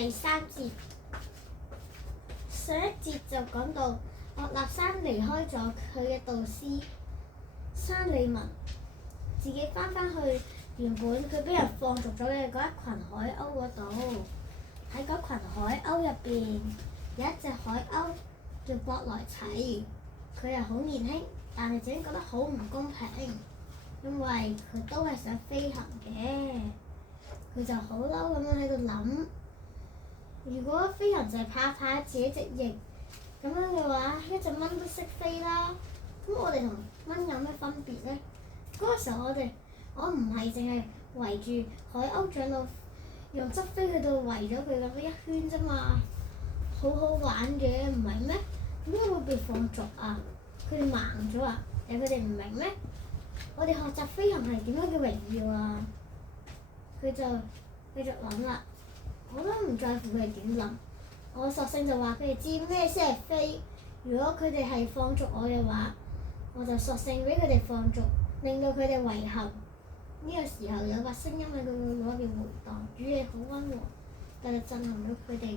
第3節。上一節就講到岳納山離開咗佢嘅導師山理文，自己翻去原本佢俾人放逐咗嘅嗰一群海鷗嗰度。喺嗰群海鷗入邊有一隻海鷗叫博萊齊，佢係好年輕，但係自己覺得好唔公平，因為佢都係想飛行嘅。佢就好嬲咁樣喺度諗，如果飛行就係拍下自己隻翼咁樣嘅話，一隻蚊都識飛啦。咁我哋同蚊有咩分別呢？嗰個時候我唔係淨係圍住海鷗長到用側飛去到圍咗佢咁樣一圈啫嘛，好好玩嘅，唔係咩？點解會被放逐啊？佢哋盲咗啊？定佢哋唔明咩？我哋學習飛行係點樣嘅榮耀啊？佢就繼續諗啦，我都唔在乎佢哋點諗，我索性就話佢哋知咩先係飛。如果佢哋係放逐我嘅話，我就索性俾佢哋放逐，令到佢哋遺憾。呢個時候有把聲音喺佢腦入邊迴盪，語氣好溫和，但係震撼咗佢哋，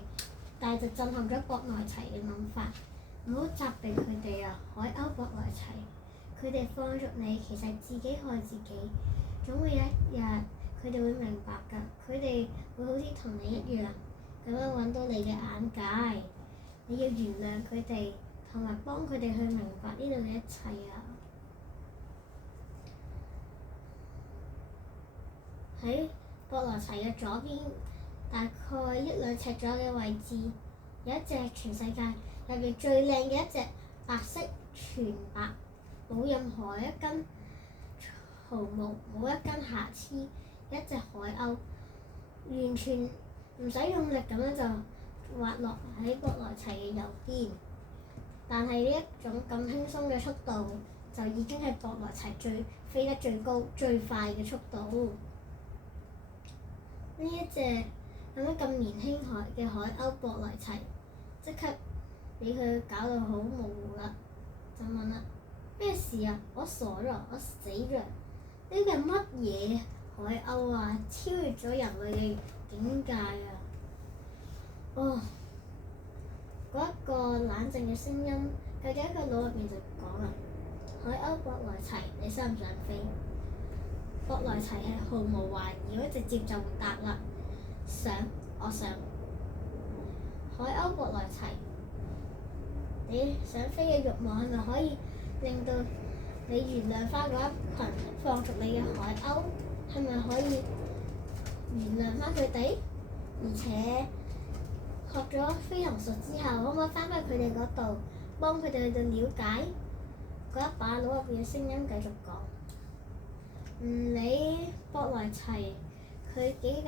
但係就震撼咗博萊齊嘅諗法。唔好責備佢哋啊，海鷗博萊齊，佢哋放逐你其實自己害自己，總會有一日佢哋會明白㗎，佢哋會好似同你一樣咁樣揾到你嘅眼界。你要原諒佢哋，同埋幫佢哋去明白呢度嘅一切啊！喺博萊齊嘅左邊，大概1-2尺左右嘅位置，有一隻全世界入邊最靚嘅一隻白色全白，冇任何一根毫毛，冇一根瑕疵，一隻海鷗，完全唔使用力咁樣就滑落喺博萊齊嘅右邊。但係呢一種咁輕鬆嘅速度，就已經係博萊齊飛得最高最快嘅速度。呢一隻咁年輕嘅海鷗博萊齊，即刻俾佢搞到好模糊啦，就問啦：咩事啊？我傻咗？我死咗？呢個係乜嘢海鷗啊？超越咗人類嘅境界啊！哦，嗰一個冷靜嘅聲音，究竟喺佢腦入邊就講啦：海鷗博萊齊，你想唔想飛？博萊齊係毫無懷疑，直接就答啦：想，我想。海鷗博萊齊，你想飛嘅慾望係咪可以令到你原諒翻嗰一群放逐你嘅海鷗？係咪可以原諒翻佢哋？而且學咗飛行術之後，可唔可以翻返佢哋嗰度，幫佢哋去到了解？嗰一把腦入邊嘅聲音繼續講。唔理博萊齊佢幾咁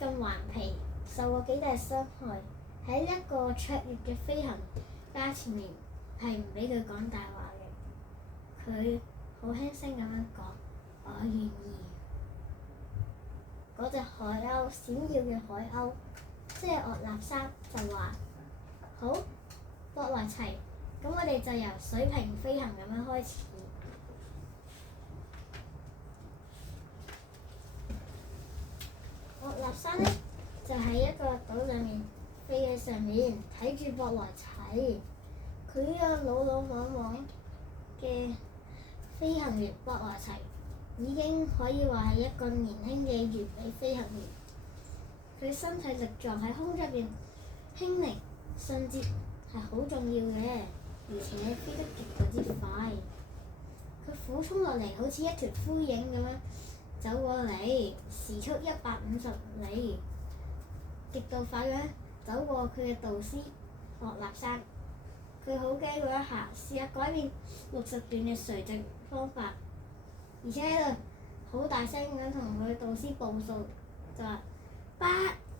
頑皮，受過幾大傷害，喺一個卓越嘅飛行家前面係唔俾佢講大話嘅。佢好輕聲咁樣講：我願意。嗰隻海鷗，閃耀嘅海鷗，即係岳納山，就話：好，博萊齊，咁我哋就由水平飛行咁樣開始。岳納山呢，就喺一個島上面飛喺上面，睇住博萊齊。佢呢個老老莽莽嘅飛行員博萊齊，已經可以話係一個年輕嘅完美飛行員。佢身體力壯，喺空中入邊輕靈迅捷係好重要嘅，而且飛得極度之快。佢俯衝落嚟，好似一條灰影咁樣走過嚟，時速150里，極度快咁走過佢嘅導師岳納山。佢好驚嗰一下，試下改變60段嘅垂直方法，而且喺度好大聲咁同佢導師報數，就話8、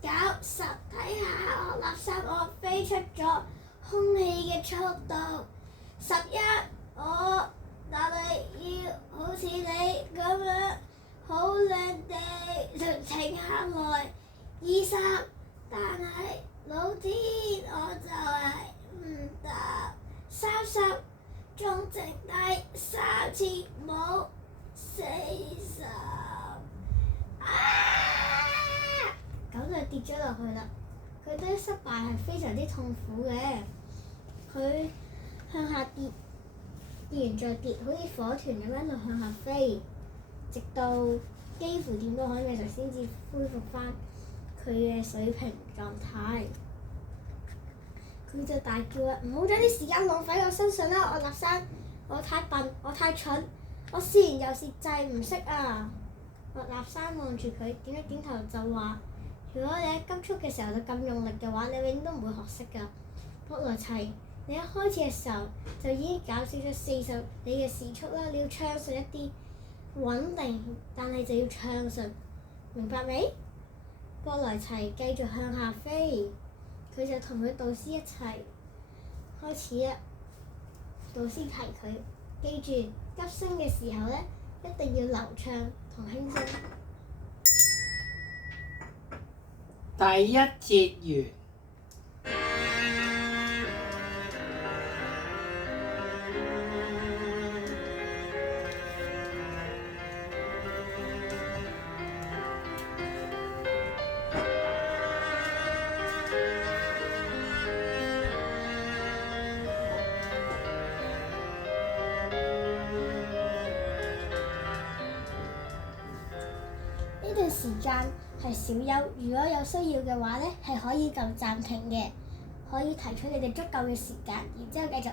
9、10，睇下岳納山，我飛出咗空氣嘅速度。11，但係要好似你咁樣好靚地停下來。20，但係老天，我就係唔得。30，仲剩低3次冇。40，咁就跌咗落去啦。佢對於失敗係非常之痛苦嘅。佢向下跌，跌完再跌，好似火團咁樣一路向下飛，直到幾乎掂到海嘅時候先至恢復翻佢嘅水平狀態。佢就大叫啦：唔好將啲時間浪費喺我身上啦！我立山，我太笨，我太蠢，我試完又蝕掣唔識啊！我立山望住佢，點一點頭就話：如果你喺急速嘅時候就咁用力嘅話，你永遠都唔會學識㗎。博萊齊，你一開始嘅時候就已經減少咗40你嘅時速啦，你要暢順一啲，穩定，但係就要暢順，明白未？博萊齊繼續向下飛，佢就同佢導師一齊開始啦。導師提佢，記住急升嘅時候呢，一定要流暢同輕鬆。第一節完。呢段時間係小休，如果有需要嘅話呢，係可以撳暫停嘅，可以提出你哋足夠嘅時間，然之後繼續。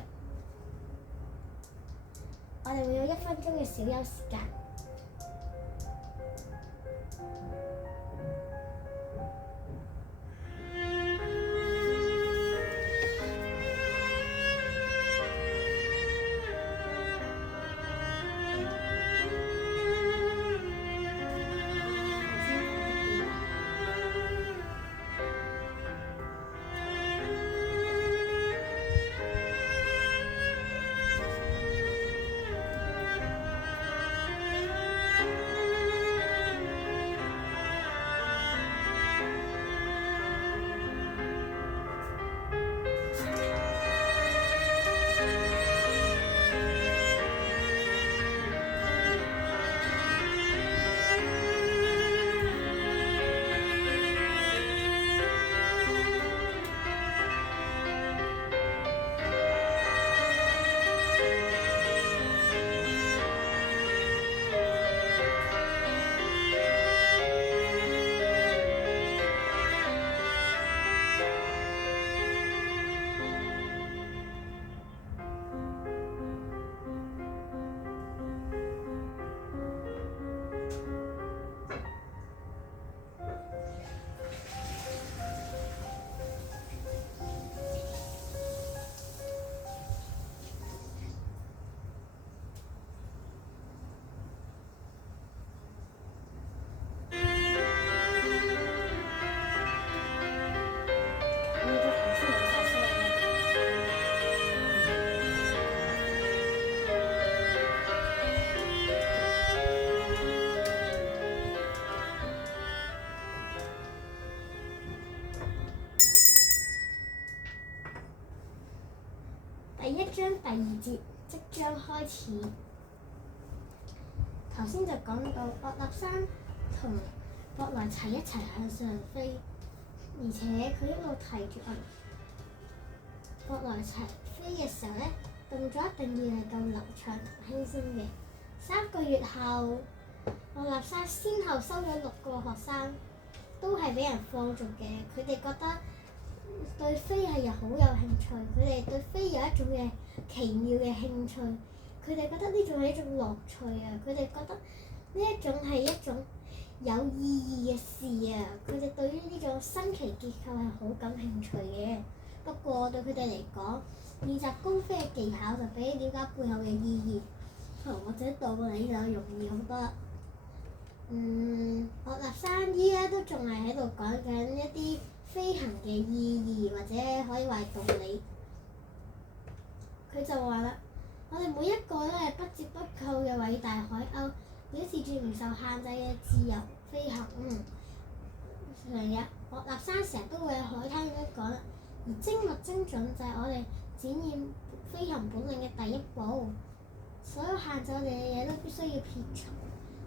我哋會有1分鐘嘅小休時間。第1章第2節即將開始。頭先就講到岳立山同博萊齊一齊向上飛，而且佢一路提住博萊齊飛嘅時候呢，動作一定要係夠流暢同輕鬆嘅。3個月後，岳立山先後收咗6個學生，都係俾人放逐嘅。佢哋覺得對飛係好有興趣，佢哋對飛有一種嘅奇妙嘅興趣，佢哋覺得呢種係一種樂趣啊！佢哋覺得呢一種係一種有意義嘅事啊！佢哋對於呢種新奇結構係好感興趣嘅。不過對佢哋嚟講，練習高飛嘅技巧就比了解背後嘅意義或者道理就容易好多。岳立山依家都仲係喺度講緊一啲飛行嘅意義或者可以話係道理。佢就話啦：我哋每一個都係不折不扣嘅偉大海鷗，表示住唔受限制嘅自由飛行。成日岳立山成日都會喺海灘咁樣講啦，而精密精準就係我哋展現飛行本領嘅第一步。所有限制我哋嘅嘢都必須要撇除。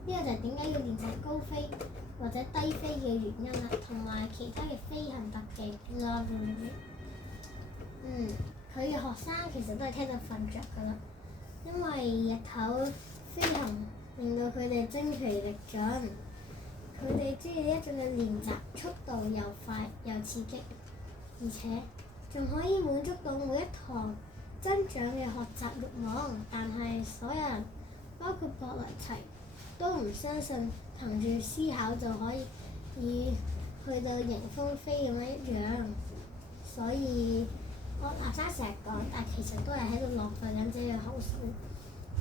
呢個就係點解要練習高飛。或者低飛嘅原因啦，同埋其他嘅飛行特技啦。佢嘅學生其實都係聽到瞓着㗎啦，因為日頭飛行令到佢哋精疲力盡，佢哋中意一種嘅練習，速度又快又刺激，而且仲可以滿足到每一堂增長嘅學習慾望。但係所有人，包括博萊齊，都唔相信憑住思考就可以去到迎風飛咁樣，所以我學生成日講，但其實都係喺度浪費緊自己嘅口水。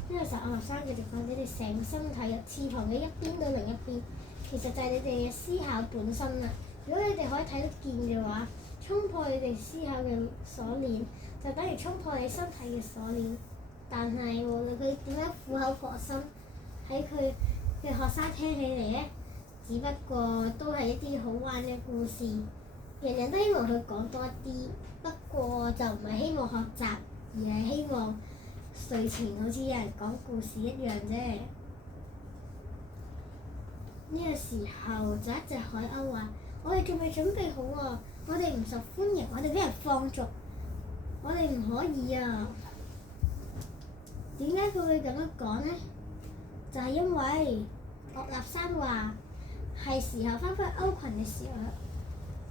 呢個時候我學生繼續講：你哋成身體由翅膀嘅一邊到另一邊，其實就係你哋嘅思考本身啦。如果你哋可以睇得見嘅話，衝破你哋思考嘅鎖鏈，就等於衝破你身體嘅鎖鏈。但係無論佢點樣苦口婆心，喺佢嘅學生聽起嚟咧，只不過都係一啲好玩嘅故事。人人都希望佢講多啲，不過就唔係希望學習，而係希望睡前好似有人講故事一樣啫。呢個時候就一隻海鷗話：我哋仲未準備好喎，我哋唔受歡迎，我哋俾人放逐，我哋唔可以啊！點解佢會咁樣講呢？就係因為岳立山話係時候翻返去鷗群嘅時候啦，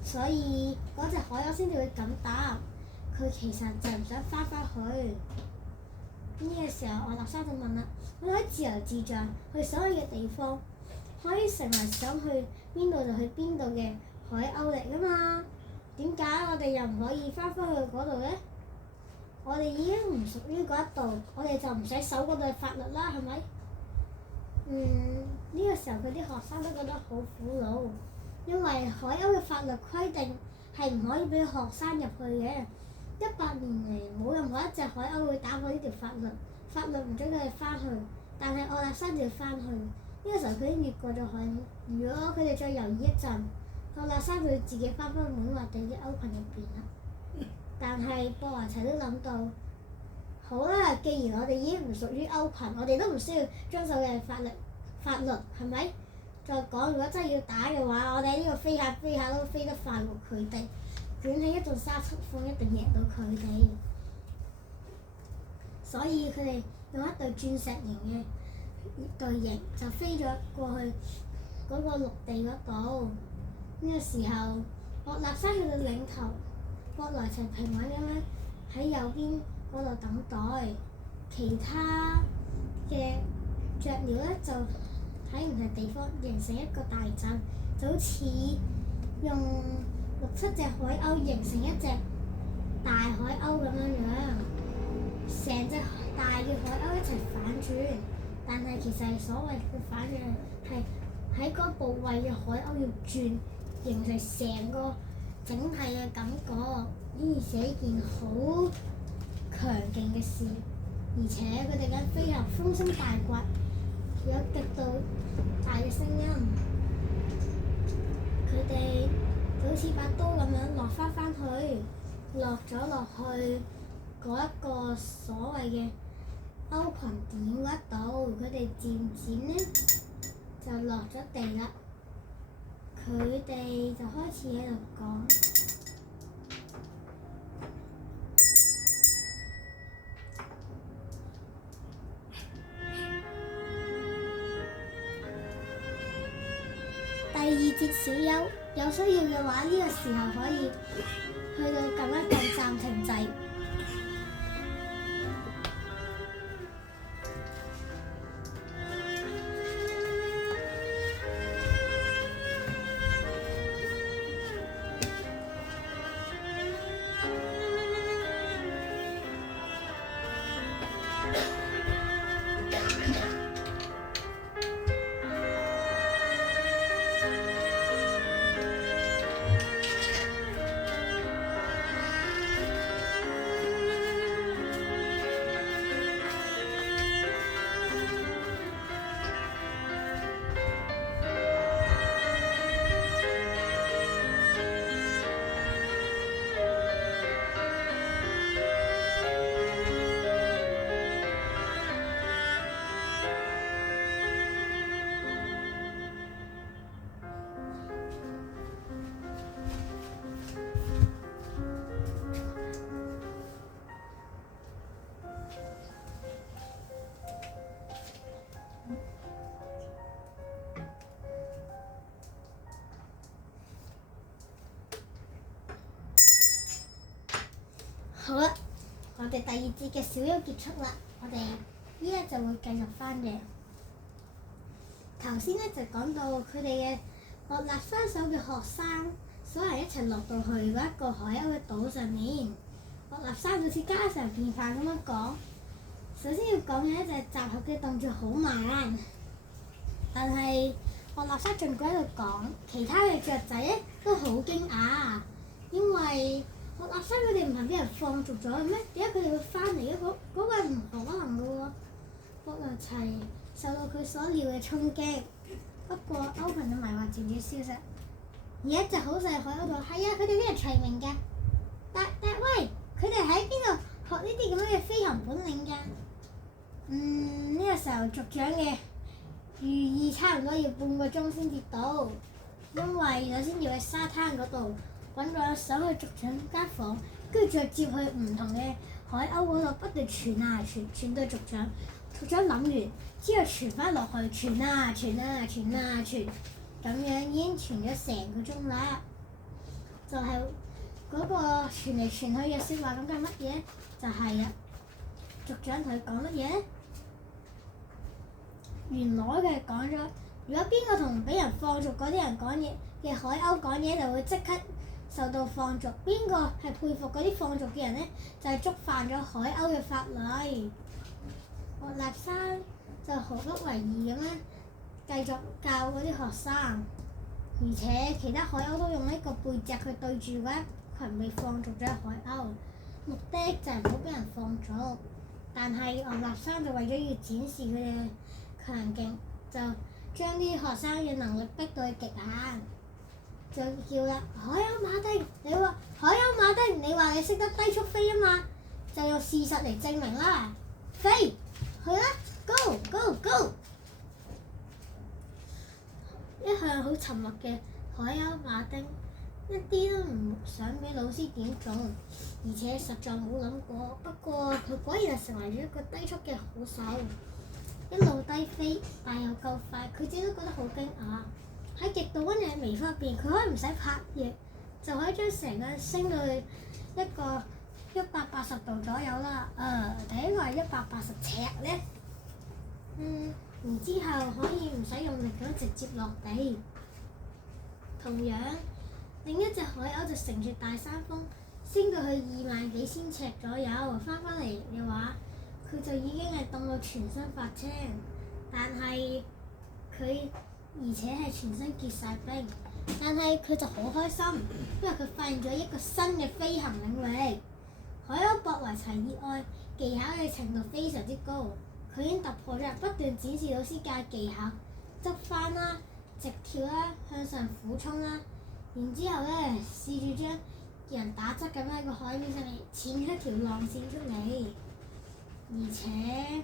所以嗰隻海鷗先至會咁答。佢其實就唔想翻返去。呢個時候岳立山就問啦：我哋可以自由自在去所有嘅地方，可以成為想去邊度就去邊度嘅海鷗嚟㗎嘛？點解我哋又唔可以翻返去嗰度呢？我哋已經唔屬於嗰一度，我哋就唔使守嗰度嘅法律啦，係咪？呢個時候佢啲學生都覺得好苦惱，因為海鷗嘅法律規定係唔可以俾學生入去嘅。100年嚟冇任何一隻海鷗會打破呢條法律，法律唔准佢哋翻去，但係岳立山就要翻去。呢個時候佢已經越過咗海面，如果佢哋再猶豫一陣，岳立山就會自己翻返去滿華地嘅鷗群入邊啦。但係博萊齊都諗到，好啦，既然我哋已經唔屬於鷗群，我哋都唔需要遵守嘅法律，係咪？再講，如果真係要打嘅話，我哋呢個飛下飛下都飛得快過佢哋，捲起一陣沙塵風一定贏到佢哋。所以佢哋用一對鑽石形嘅隊形就飛咗過去嗰個陸地嗰度。呢個時候，岳立山去到領頭，博萊齊平穩咁樣喺右邊嗰度等待，其他嘅雀鳥咧就喺唔同地方形成一個大陣，就好似用6-7隻海鷗形成一隻大海鷗咁樣，成隻大嘅海鷗一齊反轉。但係其實係所謂嘅反轉係喺嗰部位嘅海鷗要轉，形成成個整體嘅感覺。呢是一件好強勁嘅事，而且佢哋嘅飛行風聲大刮，有極度大嘅聲音。佢哋就好似把刀咁樣落去，落咗落去嗰一個所謂嘅鷗群點嗰度，佢哋漸漸呢就落咗地啦。佢哋就開始喺度講。第2節小休，有需要嘅話，呢個時候可以去到撳一撳暫停掣。好啦，我哋第二節嘅小休結束啦，我哋依家就會繼續翻嘅。頭先咧就講到佢哋嘅岳立山手嘅學生，所有人一齊落到去嗰一個海鷗嘅島上面。岳立山好似家常便飯咁樣講。首先要講嘅咧就係集合嘅動作好慢，但係岳立山盡管喺度講，其他嘅雀仔咧都好驚訝，因為岳立山佢哋唔係俾人放逐咗嘅咩？點解佢哋會翻嚟嘅？嗰個係唔可能嘅喎。岳立齊受到佢所料嘅衝擊，不過歐群嘅迷惑漸漸消失。而一隻好細嘅海鷗度，係啊，佢哋俾人除名㗎。但喂，佢哋喺邊度學呢啲咁樣嘅飛行本領㗎？呢個時候族長嘅寓意差唔多要半個鐘先至到，因為首先要喺沙灘嗰度揾個手去族長間房，跟住再接去唔同嘅海鷗嗰度不斷傳啊傳，傳到族長。族長諗完之後傳翻落去，傳啊傳啊傳啊傳，咁樣已經傳咗成個鐘啦。就係嗰個傳嚟傳去嘅説話咁嘅乜嘢？就係啊，族長同佢講乜嘢？原來佢係講咗，如果邊個同俾人放逐嗰啲人講嘢嘅海鷗講嘢，就會即刻受到放逐。邊個係佩服嗰啲放逐嘅人呢？就係觸犯咗海鷗嘅法例。岳立山就毫不為意咁樣繼續教嗰啲學生，而且其他海鷗都用呢個背脊去對住嗰一群被放逐咗嘅海鷗，目的就係唔好俾人放逐。但係岳立山就為咗要展示佢哋嘅強勁，就將啲學生嘅能力逼到去極限，就叫啦，海鷗馬丁，你話海鷗馬丁，你話你識得低速飛啊嘛，就用事實嚟證明啦，飛！去啦 ，Go Go Go！ 一向好沉默嘅海鷗馬丁，一啲都唔想俾老師點中，而且實在冇諗過。不過佢果然係成為咗一個低速嘅好手，一路低飛，但又夠快，佢自己都覺得好驚訝。喺極度溫暖嘅微風入邊，佢可以唔使拍翼，就可以將成個人升到去一個180度左右啦，第一個係180尺咧，然之後可以唔使用力咁直接落地。同樣，另一隻海鷗就乘住大山風升到去2萬幾千尺左右，翻嚟嘅話，佢就已經係凍到全身發青，但係佢而且係全身結晒冰，但係佢就好開心，因為佢發現咗一個新嘅飛行領域。海鷗博維齊熱愛技巧嘅程度非常之高，佢已經突破咗，不斷展示老師教嘅技巧，側翻啦、直跳啦、向上俯衝啦，然之後咧試住將人打側咁喺個海面上面濺出一條浪線出嚟，而且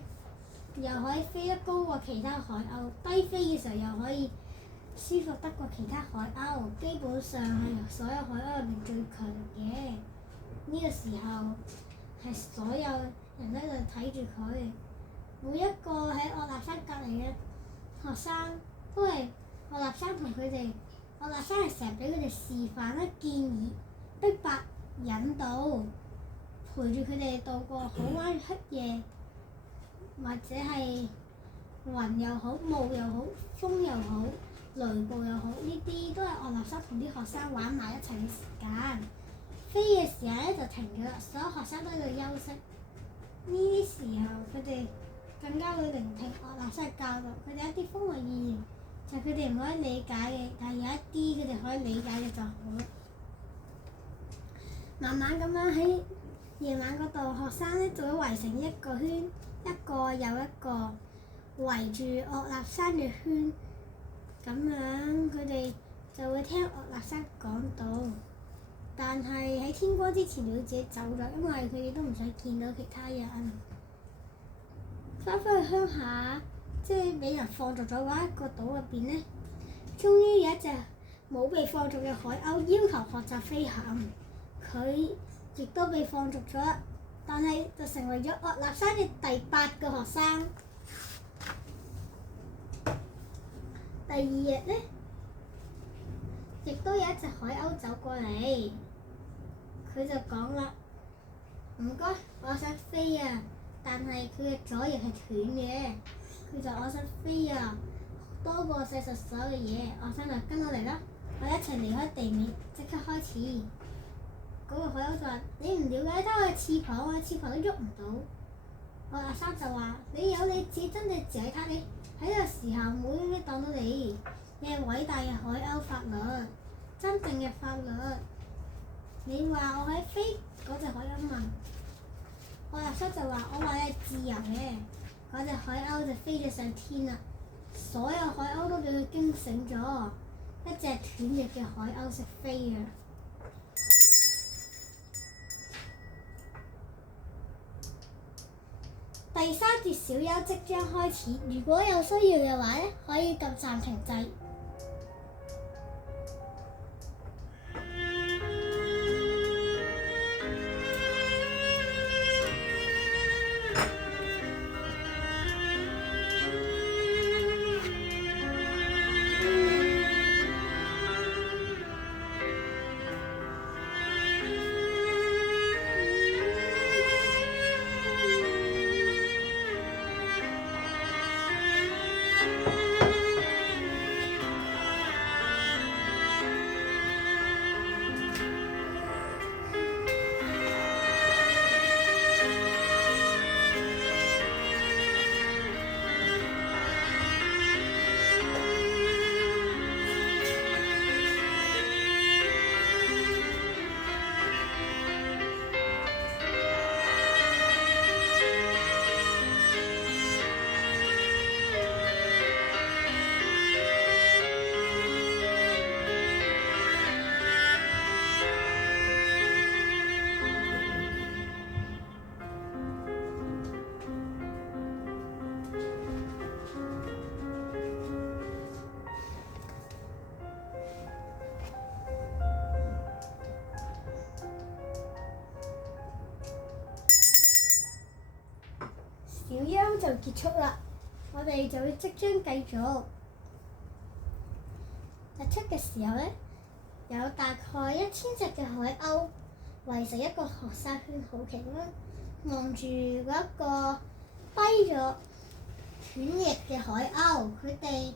又可以飛得高過其他海鷗，低飛嘅時候又可以舒服得過其他海鷗，基本上係所有海鷗入面最強嘅。呢個時候係所有人都喺度睇住佢，每一個喺岳立山隔離嘅學生都係岳立山同佢哋，岳立山係成日俾佢哋示範啦、建議、逼迫、引導，陪住佢哋度過好晚黑夜，或者係雲又好、霧又好、風又好、雷暴又好，呢啲都係岳立山同啲學生玩埋一齊嘅時間。飛嘅時候咧就停咗啦，所有學生都喺度休息。呢啲時候佢哋更加會聆聽岳立山嘅教導，佢哋一啲風和意言就係佢哋唔可以理解嘅，但係有一啲佢哋可以理解嘅就好。慢慢咁樣喺夜晚嗰度，學生咧就會圍成一個圈，一個又一個圍住岳立山嘅圈，咁樣佢哋就會聽岳立山講道。但係喺天光之前就要自己走咗，因為佢哋都唔想見到其他人。翻返去鄉下，即係俾人放逐咗嗰一個島入邊呢，終於有一隻冇被放逐嘅海鷗要求學習飛行，佢亦都被放逐咗，但係就成為咗岳立山嘅第8個學生。第2日呢，亦都有一隻海鷗走過嚟。佢就講啦：唔該，我想飛啊！但係佢嘅左翼係斷嘅，佢就我想飛啊！多過射實所有嘅嘢，我想就跟我嚟啦，我一齊離開地面，即刻開始。嗰個海鷗就話：你唔了解它嘅翅膀啊，翅膀都喐唔到。我阿三就話：你有你自己真正自己睇你喺呢個時候冇人擋到你，你係偉大嘅海鷗法律，真正嘅法律。你話我喺飛？嗰隻海鷗問。我阿叔就話：我話你係自由嘅。嗰隻海鷗就飛咗上天啦，所有海鷗都俾佢驚醒咗。一隻斷翼嘅海鷗識飛啊！第三節小休即將開始，如果有需要嘅話咧，可以撳暫停掣。小休就結束啦，我哋就會即將繼續。日出嘅時候呢，有大概1000隻嘅海鷗圍成一個學生圈，好奇咁樣望住嗰一個跛咗斷翼嘅海鷗。佢哋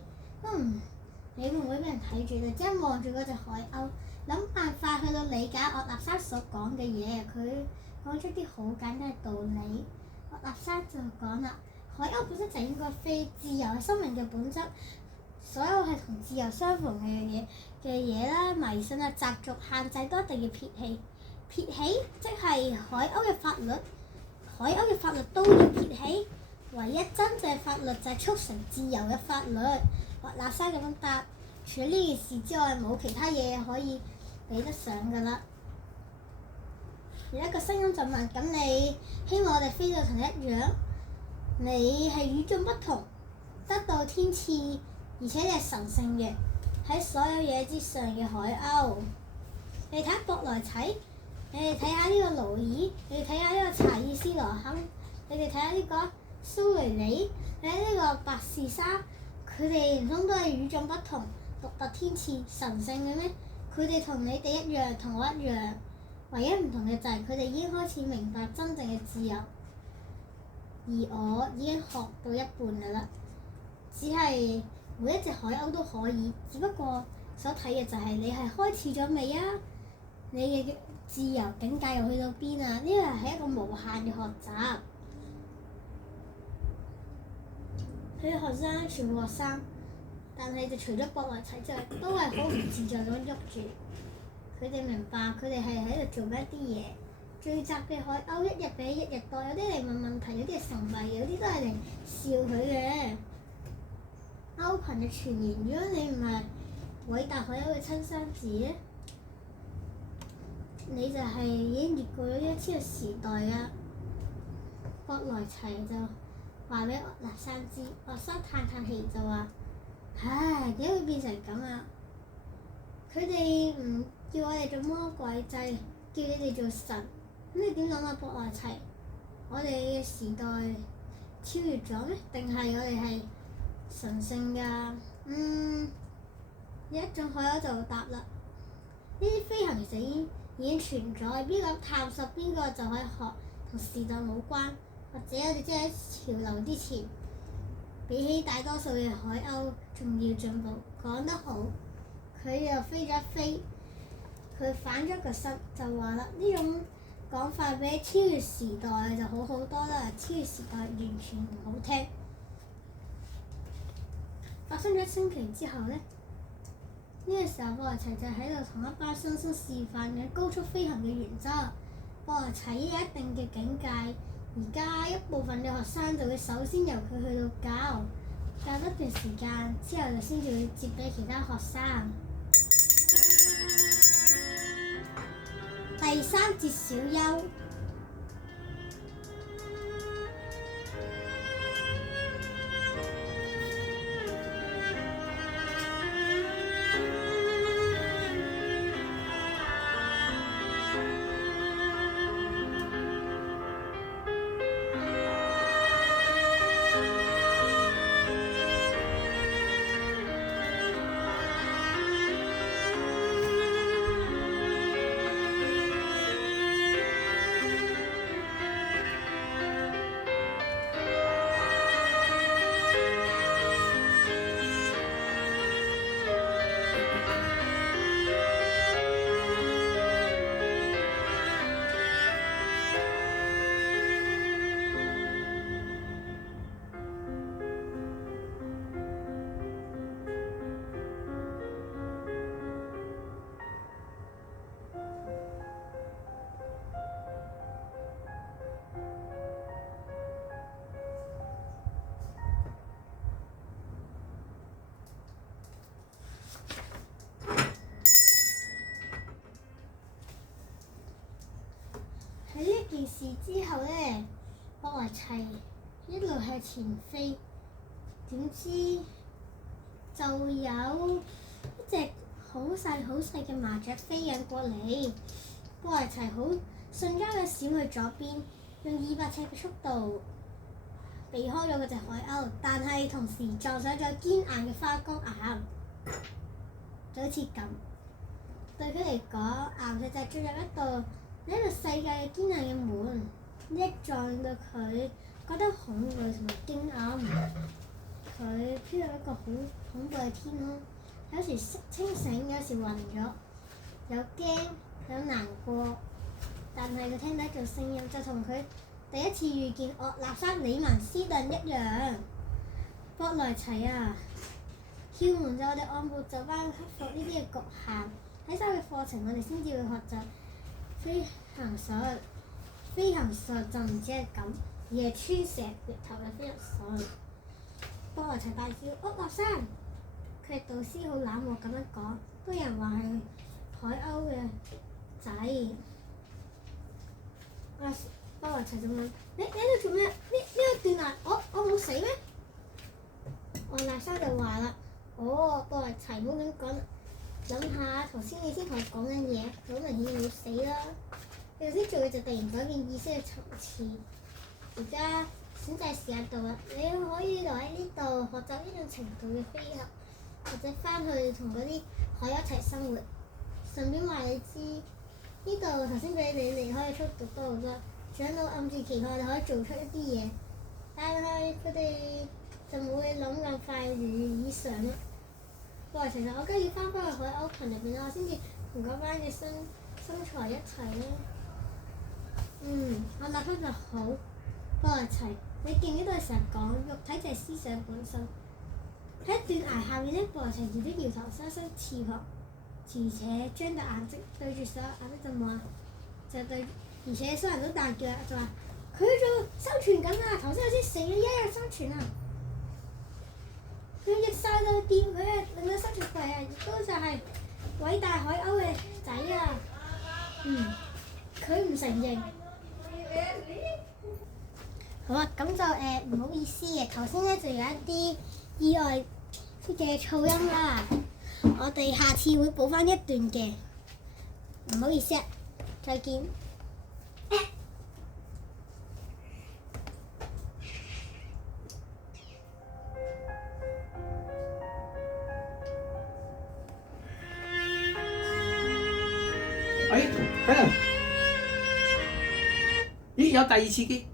你會唔會俾人睇住？就即係望住嗰隻海鷗，諗辦法去到理解岳納山所講嘅嘢。佢講出啲好簡單嘅道理。岳納山就講啦，海鷗本身就應該飛，自由係生命嘅本質，所有係同自由相符嘅嘢啦，迷信啊、習俗、限制都一定要撇棄。撇棄即係海鷗嘅法律，海鷗嘅法律都要撇棄。唯一真正嘅法律就係促成自由嘅法律。岳納山咁樣答，除咗呢件事之外，冇其他嘢可以比得上㗎啦。有一個聲音就問：咁你希望我哋飛到同一樣？你係與眾不同，得到天賜，而且你係神聖嘅，喺所有嘢之上嘅海鷗。你睇下博萊齊，你哋睇下呢個勞爾，你哋睇下呢個查爾斯羅肯，你哋睇下呢個蘇雷里，你睇呢個白士沙，佢哋唔通都係與眾不同、獨特天賜、神聖嘅咩？佢哋同你哋一樣，同我一樣。唯一唔同嘅就係佢哋已經開始明白真正嘅自由，而我已經學到一半㗎啦。只係每一隻海鷗都可以，只不過所睇嘅就係你係開始咗未啊？你嘅自由境界又去到邊啊？呢個係一個無限嘅學習。佢啲學生全部學生，但係就除咗博萊齊之外，都係好唔自在咁喐住。佢哋明白，佢哋係喺度做緊一啲嘢。聚集嘅海鷗一日比一日多，有啲嚟問問題，有啲係神秘，有啲都係嚟笑佢嘅。鷗群嘅傳言，如果你唔係偉大海鷗嘅親生子咧，你就係已經越過咗呢個時代㗎。博萊齊就話俾岳納山知，岳山嘆嘆氣就話：唉，點解會變成咁啊？佢哋唔叫我哋做魔鬼，就係叫你哋做神。咁你點諗啊，博萊齊？我哋嘅時代超越咗咩？定係我哋係神聖㗎？有一種海鷗就答啦：呢啲飛行其實已經存在，邊個探索邊個就可以學同時代冇關，或者我哋即係喺潮流之前，比起大多數嘅海鷗仲要進步。講得好，佢又飛咗一飛，佢反咗個身就話啦，呢種講法比超越時代就好好多啦，超越時代完全唔好聽。發生咗一星期之後呢，呢個時候布萊齊就喺度同一班新生示範緊高速飛行嘅原則。布萊齊有一定嘅境界，而家一部分嘅學生就會首先由佢去到教一段時間之後就先至會接俾其他學生。第3節小休。喺呢件事之後呢，布萊齊一路向前飛，點知就有一隻好細嘅麻雀飛緊過嚟。布萊齊好瞬間嘅閃去左邊，用200尺嘅速度避開咗嗰隻海鷗，但係同時撞上咗堅硬嘅花崗岩，就好似咁。對佢嚟講，岩石就係進入一個世界嘅堅硬嘅門，一撞到佢覺得恐懼同埋驚訝。佢飄入一個好恐怖嘅天空，有時清醒，有時暈咗，有驚有難過，但係佢聽到一種聲音，就同佢第一次遇見岳納山李文斯頓一樣。布萊齊啊，竅門就我哋按部就班克服呢啲嘅局限。喺三個課程，我哋先至會學習飛行術。飛行術就唔止係咁，而係穿石穴頭嘅飛行術。布萊齊大叫：岳納山！佢嘅導師好冷漠咁樣講，都有人話係海鷗嘅仔。布萊齊就問：你喺度做咩？呢個斷崖，我冇死咩？岳納山就話啦：布萊齊唔好咁講。諗下頭先你先同我講緊嘢，好明顯你冇死啦。你頭先做嘅就突然改變意識嘅層次。而家選擇時間到啦，你可以留喺呢度學習呢種程度嘅飛行，或者翻去同嗰啲海鷗一齊生活。順便話你知，呢度頭先比你離開嘅速度多好多。長老暗自期望我哋可以做出一啲嘢，但係佢哋就冇你諗咁快如以上啦。布萊齊，我梗要翻返去海鷗群入邊啦，我先至同嗰班嘅生財一齊咧。我立刻就好。布萊齊，你記唔記得成日講肉體就係思想本身？喺斷崖下面咧，布萊齊搖啲搖頭，伸伸翅膀，而且張大眼睛對住所有眼睛就望，就對，而且所有人都大叫就話：佢仲生存緊啊！頭先有啲死咗，一日生存啊！佢逆曬到掂佢啊，令到生存貴啊，亦都就係偉大海鷗嘅仔啊！佢唔承認。好啊，咁就唔好意思嘅，頭先咧就有一啲意外嘅噪音啦，我哋下次會補翻一段嘅，唔好意思啊，再見。哎，等陣，咦，有第二次機。